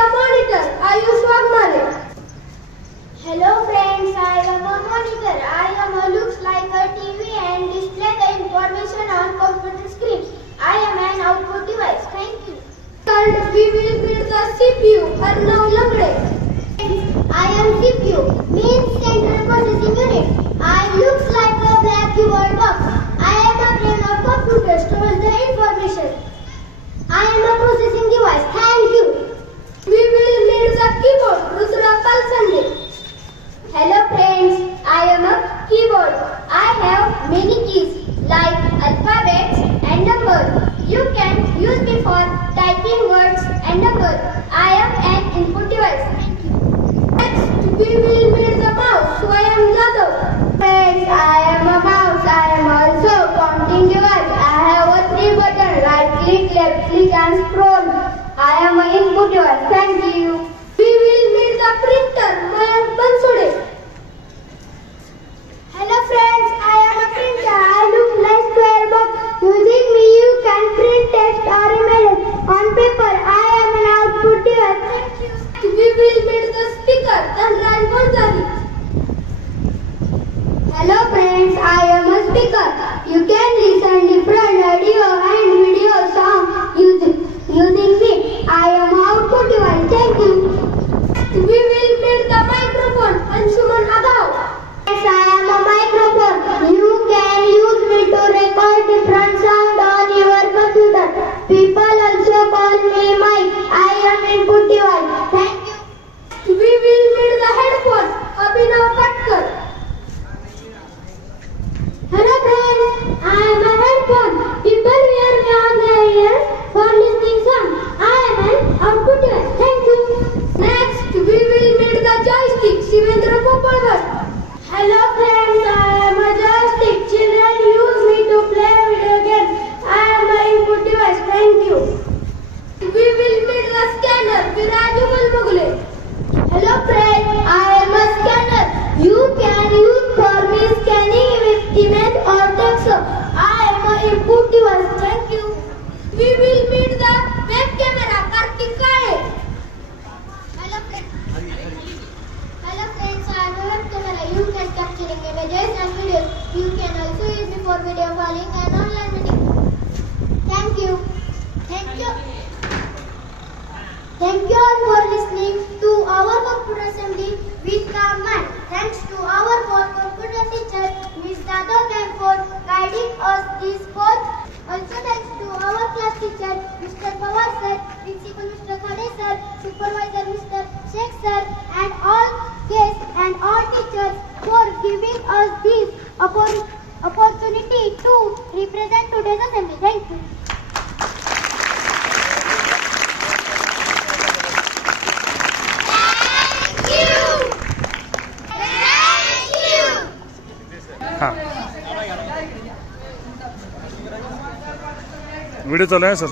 the monitor. I use Swagmare. Hello friends, I am a monitor. I am a looks like a TV and display the information on computer screen. I am an output device. Thank you. And we will build the CPU. Arnav Langde. I am CPU, means central processing unit. I looks like a black keyboard box. I am a brain of computer stores the information. I am a processing device. Thank you. We will need the keyboard. Rudra Palsande. Hello friends, I am a keyboard. I have many keys like alphabets and numbers. You can use me for typing words and numbers. I am an input device. Thank you. Next, we will build the mouse. Swayam Jadhav. Friends, I am a mouse. I am also counting device. I have a 3 button, right click, left click and scroll. I am an input device. Thank you. We will build the printer. Mayank Bansode. Hello friends, I am a printer. I look like square box. Using me, you can print text or images on paper. I am an output device. Thank you. We will build the speaker. Dhanraj Bhandari. Hello friends, I am a speaker. You can listen different audio and video songs using me. I am an output device. Thank you. We will build the microphone. Anshuman Agav. Yes, I am a microphone. You can use me to record different sound on your computer. People also call me mic. I am input device. Thank you. We will build the headphone. Abhinav Katkar. Hello friends, I am a headphone. People wear me on their ears for listening song. I am an output device. Thank you. Next, we will build the joystick. Shivendra Popalwar. Hello friends, I am a joystick. Children use me to play video games. I am an input device. Thank you. We will build the scanner. Viraj Mulmugule. Hello friends, I am a scanner. You can use for me scanning with image or text. I am an input device. Thank you. We will build the web camera. Kartik Kale. Hello friends, I am a web camera. You can capture images and videos. You can also use me for video calling and online meeting. Thank you. Thank you. Thank you all for listening to our computer assembly with calm mind. Thanks to our four computer teachers, Ms. Jadhav for guiding us this course. Also thanks to our class teacher, Mr. Pawar sir, principal Mr. Khade sir, supervisor Mr. Sheikh sir, and all guests and all teachers for giving us this opportunity to represent today's assembly. Thank you. Video चल रहा है sir.